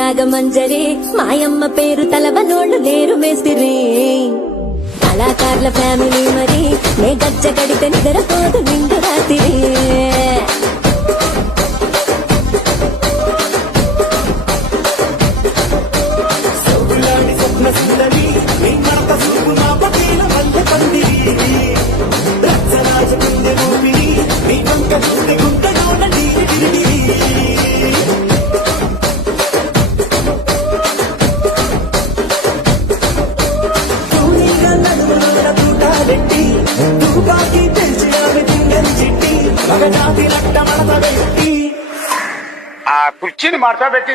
రాగమంజరి మాయమ్మ పేరు తలవనోళ్ళు లేరు మేస్తిరి కళాకారుల ఫ్యామిలీ మరి నే గజ్జ కడితే నిద్రపోదు నిండు రాత్రి ఆ కుర్చీని మార్చా పెట్టి